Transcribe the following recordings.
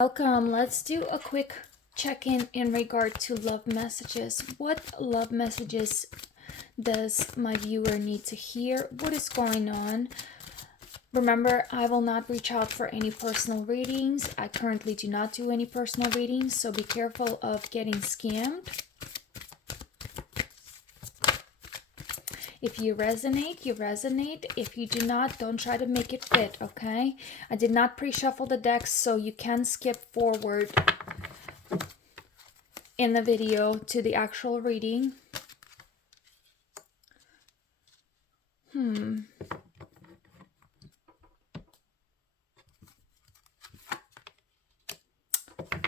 Welcome. Let's do a quick check-in in regard to love messages. What love messages does my viewer need to hear? What is going on? Remember, I will not reach out for any personal readings. I currently do not do any personal readings, so be careful of getting scammed. If you resonate, you resonate. If you do not, don't try to make it fit, okay? I did not pre-shuffle the decks, so you can skip forward in the video to the actual reading.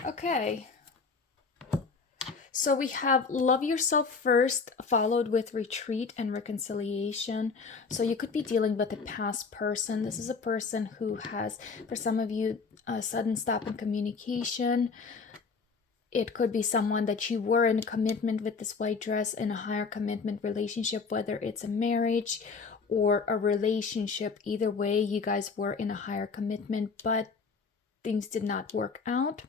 Okay. So we have love yourself first, followed with retreat and reconciliation. So you could be dealing with a past person. This is a person who has, for some of you, a sudden stop in communication. It could be someone that you were in a commitment with, this white dress, in a higher commitment relationship, whether it's a marriage or a relationship. Either way, you guys were in a higher commitment, but things did not work out.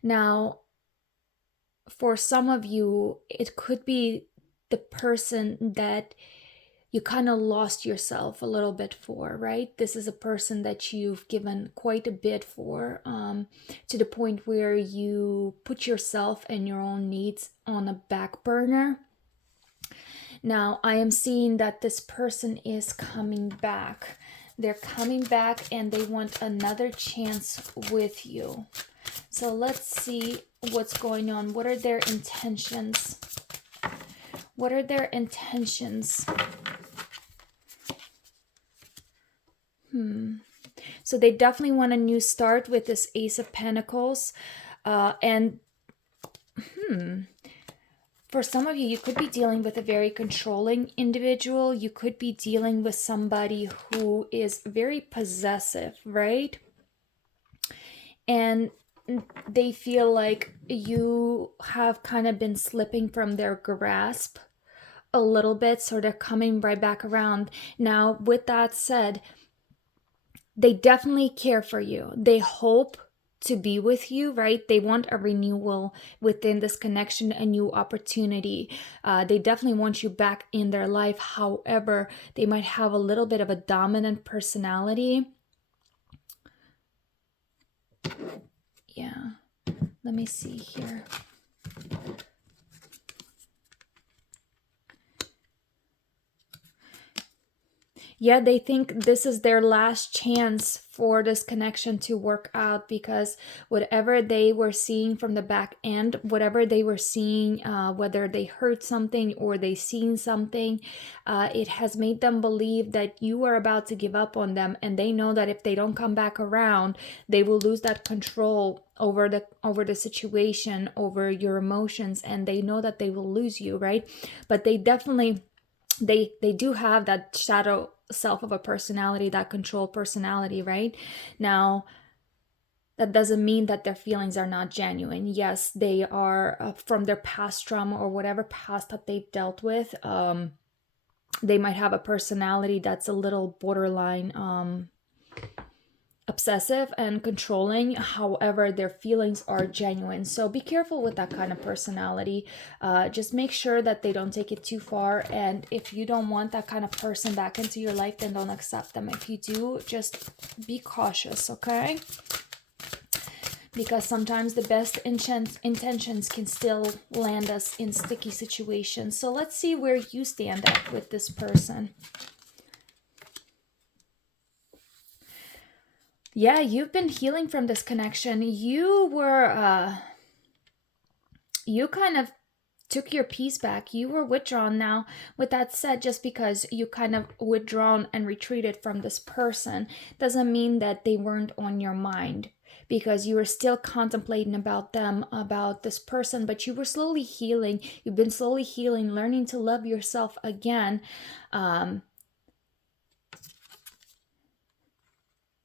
Now, for some of you, it could be the person that you kind of lost yourself a little bit for, right? This is a person that you've given quite a bit for, to the point where you put yourself and your own needs on a back burner. Now, I am seeing that this person is coming back. They're coming back and they want another chance with you. So let's see what's going on. What are their intentions? What are their intentions? So they definitely want a new start with this Ace of Pentacles. And for some of you, you could be dealing with a very controlling individual. You could be dealing with somebody who is very possessive, right? And they feel like you have kind of been slipping from their grasp a little bit, so they're coming right back around. Now, with that said, they definitely care for you. They hope to be with you, right? They want a renewal within this connection, a new opportunity. They definitely want you back in their life. However, they might have a little bit of a dominant personality. Yeah, let me see here. Yeah, they think this is their last chance for this connection to work out, because whatever they were seeing from the back end, whatever they were seeing, whether they heard something or they seen something, it has made them believe that you are about to give up on them, and they know that if they don't come back around, they will lose that control over the situation, over your emotions, and they know that they will lose you, right? But they definitely they do have that shadow self of a personality, that control personality, right? Now, that doesn't mean that their feelings are not genuine. Yes, they are, from their past trauma or whatever past that they've dealt with. They might have a personality that's a little borderline obsessive and controlling. However, their feelings are genuine. So be careful with that kind of personality. Just make sure that they don't take it too far. And if you don't want that kind of person back into your life, then don't accept them. If you do, just be cautious, okay? Because sometimes the best intentions can still land us in sticky situations. So let's see where you stand up with this person. Yeah, you've been healing from this connection. You were, you kind of took your peace back. You were withdrawn. Now, with that said, just because you kind of withdrawn and retreated from this person doesn't mean that they weren't on your mind, because you were still contemplating about them, about this person, but you were slowly healing. You've been slowly healing, learning to love yourself again.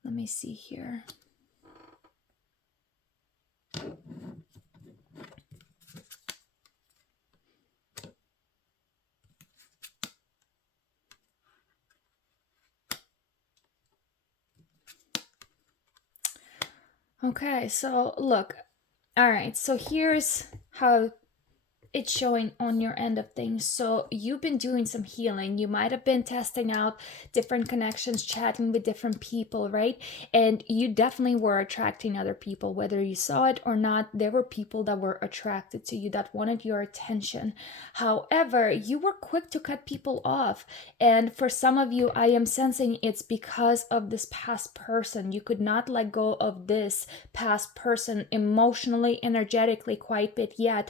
Let me see here. Okay, so look. All right, so here's how it's showing on your end of things. So you've been doing some healing. You might have been testing out different connections, chatting with different people, right? And you definitely were attracting other people, whether you saw it or not. There were people that were attracted to you, that wanted your attention. However, you were quick to cut people off. And for some of you, I am sensing it's because of this past person. You could not let go of this past person emotionally, energetically, quite a bit yet.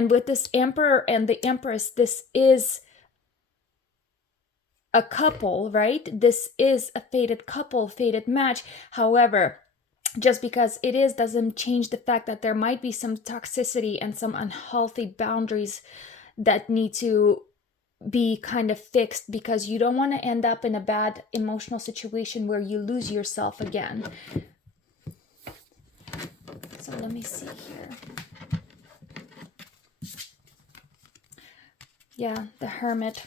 And with this emperor and the empress, this is a couple, right? This is a fated couple, fated match. However, just because it is doesn't change the fact that there might be some toxicity and some unhealthy boundaries that need to be kind of fixed, because you don't want to end up in a bad emotional situation where you lose yourself again. So let me see here. Yeah, the Hermit.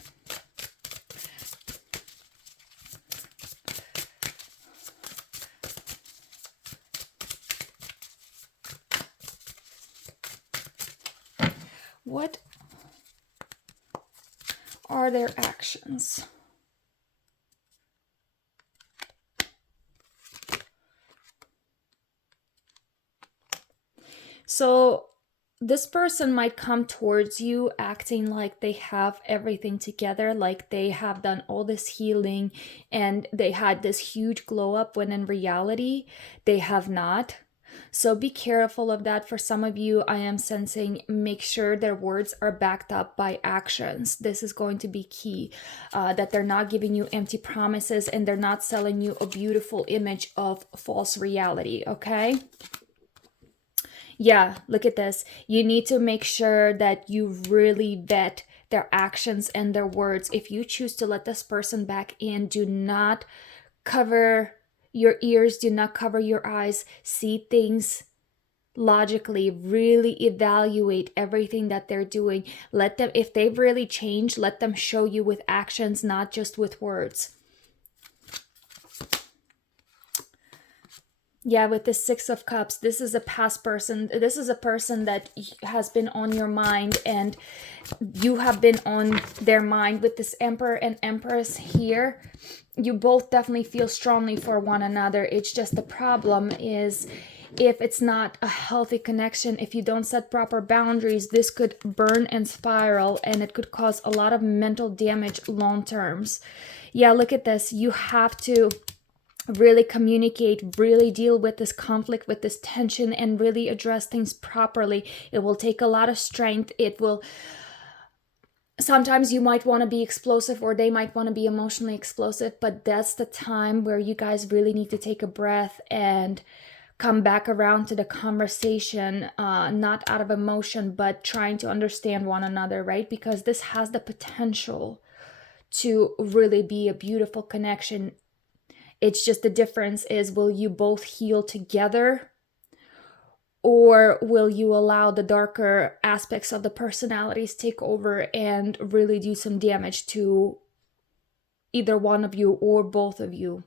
What are their actions? So this person might come towards you acting like they have everything together, like they have done all this healing and they had this huge glow up, when in reality, they have not. So be careful of that. For some of you, I am sensing, make sure their words are backed up by actions. This is going to be key, that they're not giving you empty promises and they're not selling you a beautiful image of false reality, okay? Yeah, look at this. You need to make sure that you really vet their actions and their words. If you choose to let this person back in, do not cover your ears, do not cover your eyes. See things logically, really evaluate everything that they're doing. Let them, if they've really changed, let them show you with actions, not just with words. Yeah, with the Six of Cups, this is a past person. This is a person that has been on your mind and you have been on their mind. With this Emperor and Empress here, you both definitely feel strongly for one another. It's just the problem is, if it's not a healthy connection, if you don't set proper boundaries, this could burn and spiral and it could cause a lot of mental damage long terms. Yeah, look at this. You have to really communicate, really deal with this conflict, with this tension, and really address things properly. It will take a lot of strength. It will, sometimes you might want to be explosive or they might want to be emotionally explosive, but that's the time where you guys really need to take a breath and come back around to the conversation, not out of emotion, but trying to understand one another, right? Because this has the potential to really be a beautiful connection. It's just the difference is, will you both heal together, or will you allow the darker aspects of the personalities take over and really do some damage to either one of you or both of you?